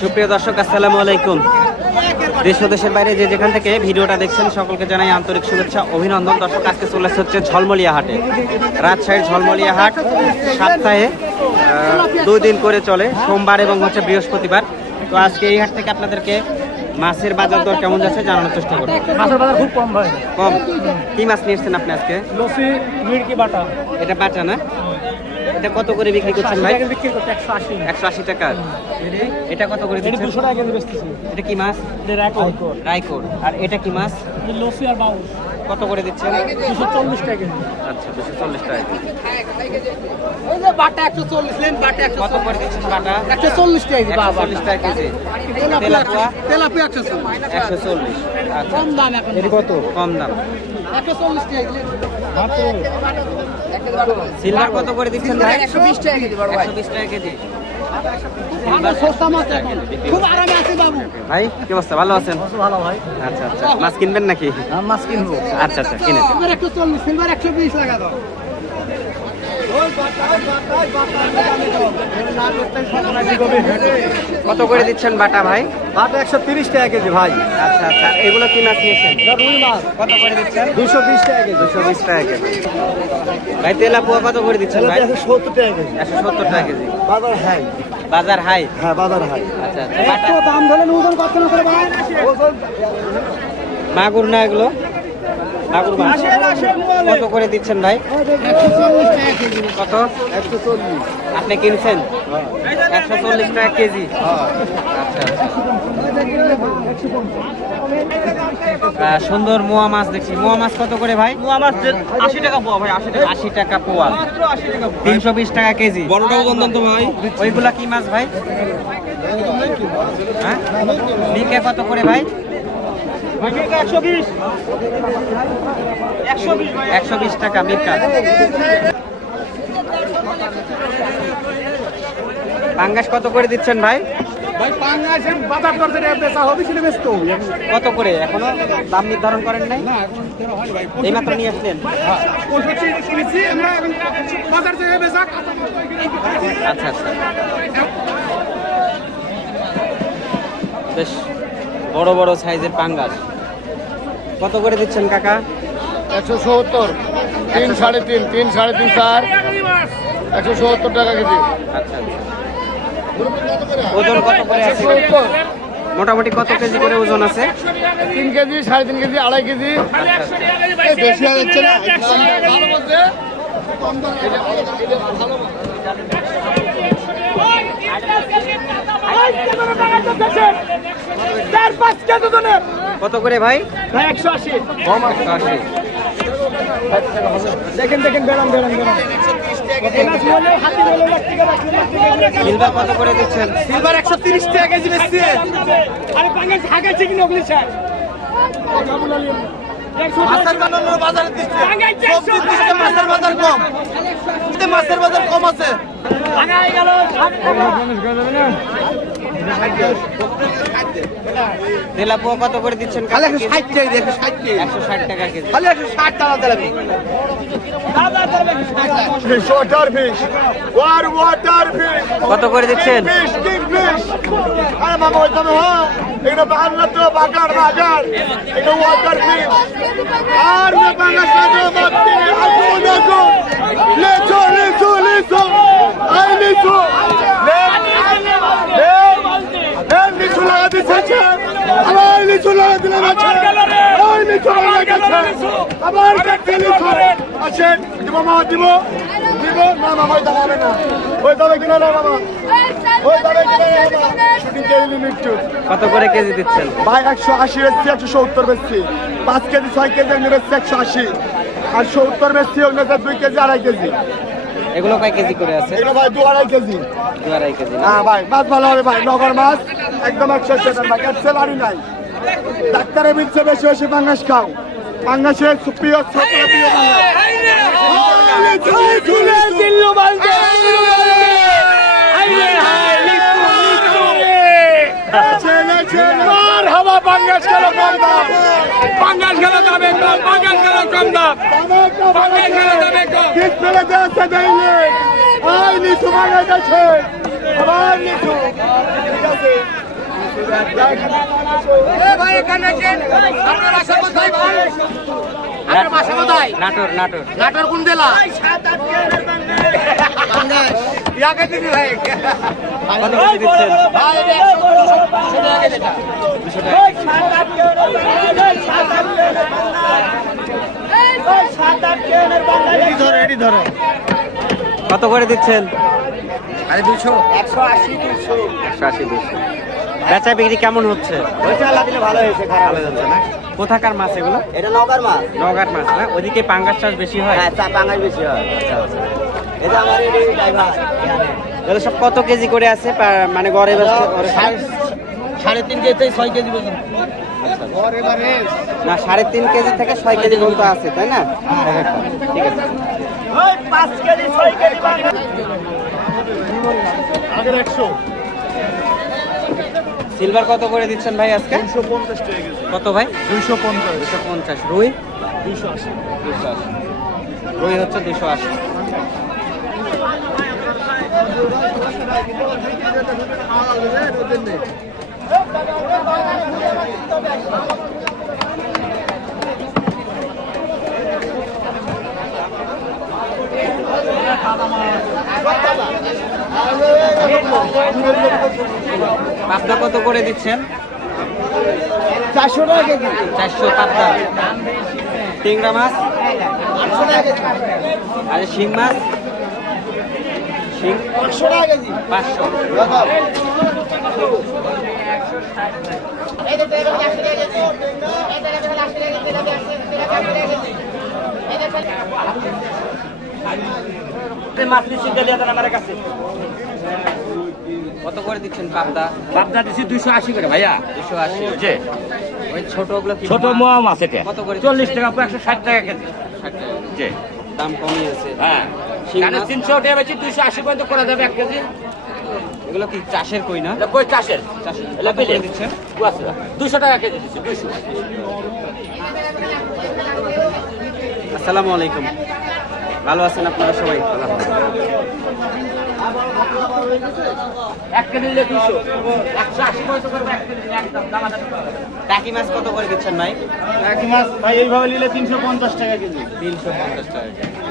সুপ্রিয় দর্শক, আসসালামু আলাইকুম। দেশ ও দেশের বাইরে যে যেখান থেকে ভিডিওটা দেখছেন, সকলকে জানাই আন্তরিক শুভেচ্ছা, অভিনন্দন। দর্শক, আজকে চলে হচ্ছে ঝলমলিয়া হাটে। রাজশাহীর ঝলমলিয়া হাট সপ্তাহে দুই দিন করে চলে, সোমবার এবং হচ্ছে বৃহস্পতিবার। তো আজকে এই হাট থেকে আপনাদেরকে মাছের বাজার দর কেমন যাচ্ছে জানানোর চেষ্টা করব। মাছের বাজার খুব কম ভাই। কম। কি মাছ নিয়েছেন আপনি আজকে? লসি মিড়কি বাটা। এটা বাটা না? এটা কত করে বিক্রি করছেন ভাই? বিক্রি করতে একশো আশি। একশো আশি টাকা। এটা কত করে দিচ্ছেন? দুশো টাকা কেজি বেচতেছি। এটা কি মাছ? রেকর্ড রাইকোর আর এটা কি মাছ? লসি আর বাউস কত করে দিচ্ছেন? দুশো চল্লিশ টাকা কেজি। আচ্ছা দুশো চল্লিশ টাকা ওই যে বাটা একশো চল্লিশ লেন বাটা একশো কত করে দিচ্ছেন বাটা? একশো চল্লিশ টাকা একশো চল্লিশ টাকা কেজি। তেলাপুয়া তেলাপি একশো চল্লিশ। একশো চল্লিশ। আচ্ছা। কম দাম এখন। কত? কম দাম। একশো চল্লিশ টাকা সিলভার কত করে দিচ্ছেন ভাই? একশো বিশ টাকা কেজি একশো বিশ টাকা কেজি। ভালো সস্তা মাছ এখন খুব আরামে আছে বাবু ভাই কি অবস্থা? ভালো আছেন? ভালো ভাই। আচ্ছা আচ্ছা। মাছ কিনবেন নাকি? মাছ কিনবো। আচ্ছা আচ্ছা কিনে একশো চল্লিশ সিলভার একশো বিশ লাগা দাও। কত করে দিচ্ছেন বাটা ভাই? বাটা একশো তিরিশ টাকা কেজি ভাই। আচ্ছা আচ্ছা। এগুলো কি মাছ নিয়েছেন? রুই মাছ। কত করে দিচ্ছেন? দুশো বিশ টাকা কেজি। দুশো বিশ টাকা কেজি। ভাই তেলাপুয়া কত করে দিচ্ছেন ভাই? সত্তর টাকা কেজি। একশো সত্তর টাকা কেজি। বাজার হাই। বাজার হাই? হ্যাঁ বাজার হাই। আচ্ছা আচ্ছা। দাম ধরেন ওজন কত করে ভাই? মাগুর না এগুলো? কত করে দিচ্ছেন ভাই। কত? একশো চল্লিশ আপনি কিনছেন? একশো চল্লিশ টাকা কেজি। আচ্ছা। আচ্ছা আহ, সুন্দর মোয়া মাছ দেখছি। মোয়া মাছ কত করে ভাই? মোয়া মাছ আশি টাকা পোয়া ভাই আশি টাকা। আশি টাকা পোয়া। তিনশো বিশ টাকা কেজি। বড়টা ওজন তো ভাই। ওইগুলা কি মাছ ভাই? হ্যাঁ? বিকে কত করে ভাই? একশো বিশ। টাকা মিরকা। পাঙ্গাস কত করে দিচ্ছেন ভাই? কত করে? এখনও দাম নির্ধারণ করেন নাই? হয় এই মাত্র নিয়ে আসলেন? বেচা আচ্ছা আচ্ছা। বেশ। বড় বড় সাইজের পাঙ্গাস। কত করে দিচ্ছেন কাকা? একশো সত্তর। তিন সাড়ে তিন তিন সাড়ে তিন চার একশো সত্তর টাকা কেজি। আচ্ছা আচ্ছা। ওজন কত করে আছে? মোটামুটি কত কেজি করে ওজন আছে? তিন কেজি সাড়ে তিন কেজি আড়াই কেজি। বেশি হয়ে যাচ্ছে না ভালো বলছে চার পাঁচ কত করে ভাই? ভাই একশো আশি একশো আশি। দেখেন দেখেন বেড়াম বেড়াম বেড়াম সিলভার কত করে দিচ্ছেন? সিলভার একশো তিরিশ টাকা কেজি আরে স্যার? মাছের বাজার বাজারে দিচ্ছে। সবজি দিচ্ছে মাছের বাজার কম। মাছের বাজার কম আছে। কত করে দিচ্ছেন? খালি একশো ষাট টাকা দিয়ে একশো ষাট একশো ষাট টাকা কেজি। খালি একশো ষাট টাকা দিলাম Fish, water fish. War, water fish. কত করে দিচ্ছেন? বাগার এটা ওয়াটার ফিশ মে দেখো লেচো লাগা দিলাম ওই লিচু লাগা গেছে আবার কাটতে লিচু আসেন দিব মামা দিব দিব না মামা ওই দাঁড়াবে না ওই দাঁড়াবে কিনা কিনা না একটু কত করে কেজি দিচ্ছেন? ভাই, একশো আশি বেচছি, একশো সত্তর বেচছি। পাঁচ কেজি ছয় কেজি এমনি বেচছি একশো আশি আর সত্তর বেচছি ওগুলো দুই কেজি আড়াই কেজি এগুলো কয় কেজি করে আছে এগুলো ভাই দু আড়াই কেজি দু আড়াই কেজি না? হ্যাঁ ভাই মাছ ভালো হবে ভাই নগর মাছ একদম একশো সেটার ভাই চেয়ে বাড়ি নাই ডাক্তারে বলছে বেশি বেশি পাঙ্গাস খাও পাঙ্গাসের প্রিয় ছোট প্রিয় পাঙ্গাস খেলো কম দাম যাবে পাঙ্গাস খেলা কম দাম দামে কম দামে কম, দামে কম। কিস ফেলে যাচ্ছে আই নিচু ভাঙা যাচ্ছে আবার নিচু। ঠিক আছে ভাই এখানে আছেন আপনার বাসা কোথায় ভাই? আপনার বাসা কোথায়? নাটোর নাটোর। নাটোর কোন জেলা? কত করে দিচ্ছেন? আরে দুশো একশো আশি দুশো একশো আশি দুশো বেচা বিক্রি কেমন হচ্ছে? হয়েছে আল্লাহ দিলে ভালো হয়েছে খারাপ ভালো যাচ্ছে না? কোথাকার মাছ এগুলো? এটা নৌকার মাছ। নগার মাছ না? ওদিকে পাঙ্গাস চাষ বেশি হয়? হ্যাঁ চা পাঙ্গাস বেশি হয়। এই ড্রাইভার এগুলো সব কত কেজি করে আছে? মানে গড়ে সাড়ে তিন কেজি থেকে ছয় কেজি পর্যন্ত। না সাড়ে তিন কেজি থেকে ছয় কেজি পর্যন্ত আছে তাই না? ঠিক আছে। সিলভার কত করে দিচ্ছেন ভাই আজকে? দুশো পঞ্চাশ কত ভাই? দুইশো পঞ্চাশ। দুশো পঞ্চাশ। রুই? দুইশো আশি। দুশো আশি। রুই হচ্ছে দুশো আশি। পাবদা কত করে দিচ্ছেন? চারশো টাকা চারশো পাবদা। টিংরা মাছ? আর শিং মাছ? শিং পাঁচশো টাকা কেজি। পাঁচশো। কত করে দিচ্ছেন পাবদা? পাবদা দিচ্ছি দুশো আশি করে ভাইয়া। দুশো আশি। যে। ওই ছোটগুলো কি ছোট মোয়া মাছ এটা। কত করে চল্লিশ টাকা একশো ষাট টাকা কেজি। ষাট টাকা। যে দাম কমিয়েছে হ্যাঁ। কানে তিনশো টাকা বেশি দুইশো আশি পর্যন্ত করা যাবে এক কেজি। এগুলো কি চাষের কই না? কই চাষের? চাষের। দিচ্ছেন? দুশো টাকা কেজি দিচ্ছি আসসালামু আলাইকুম। ভালো আছেন আপনারা সবাই? Kg kg. টাকি মাছ কত করে দিচ্ছেন ভাই? মাছ ভাই এইভাবে নিলে তিনশো পঞ্চাশ টাকা কেজি। তিনশো পঞ্চাশ টাকা কি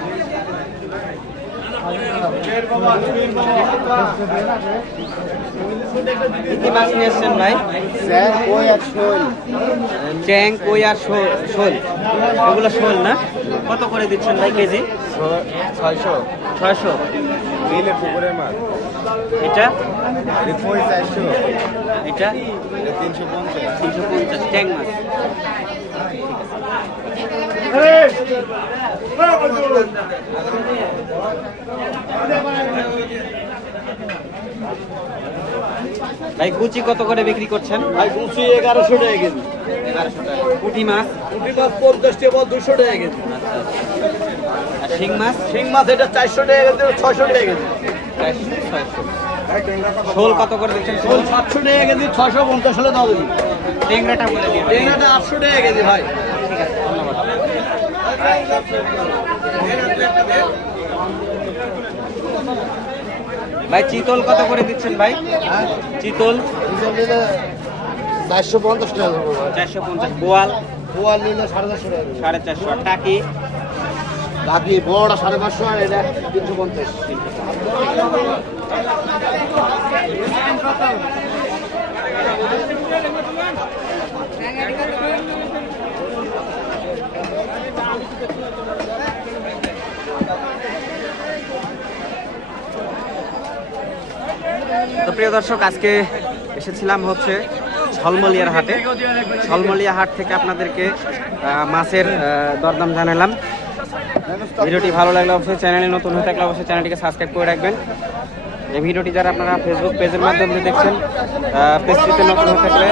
কি মাছ নিয়ে এসছেন ভাই? ওই এক শোল চ্যাং কই আর শোল শোল? এগুলো শোল না? কত করে দিচ্ছেন ভাই কেজি? ছয়শো। ছয়শো। বিলে পুকুরের মাছ এটা? চারশো। এটা? তিনশো পঞ্চাশ। তিনশো পঞ্চাশ ট্যাং মাছ। ভাই কুচি কত করে বিক্রি করছেন? ভাই কুচি এগারোশো টাকা কেজি। এগারোশো টাকা। পুঁটি মাছ? পুঁটি মাছ পঞ্চাশ টাকা দুশো টাকা কেজি। আর শিং মাছ? শিং মাছ এটা চারশো টাকা কেজি ছয়শো টাকা কেজি। ছয়শো। শোল কত করে দিচ্ছেন? শোল সাতশো টাকা কেজি ছয়শো পঞ্চাশ হলে দাও ট্যাংরাটা বলে দিন ট্রেনটা আটশো টাকা কেজি ভাই। ঠিক আছে ধন্যবাদ। ভাই চিতল কত করে দিচ্ছেন ভাই? চিতল? চারশো পঞ্চাশ টাকা চারশো পঞ্চাশ। বোয়াল? পোয়াল নিলে সাড়ে চারশো টাকা সাড়ে চারশো। টাকি? বাকি বড়টা সাড়ে পাঁচশো আর এটা তিনশো পঞ্চাশ। দর্শক, আজকে এসেছিলাম হচ্ছে ঝলমলিয়ার হাটে। ঝলমলিয়া হাট থেকে আপনাদেরকে মাছের দরদাম জানালাম। ভিডিওটি ভালো লাগলে অবশ্যই চ্যানেলে নতুন হয়ে থাকলে অবশ্যই চ্যানেলটিকে সাবস্ক্রাইব করে রাখবেন। এই ভিডিওটি যারা আপনারা ফেসবুক পেজের মাধ্যমে দেখছেন পেজটিতে নতুন হয়ে থাকলে।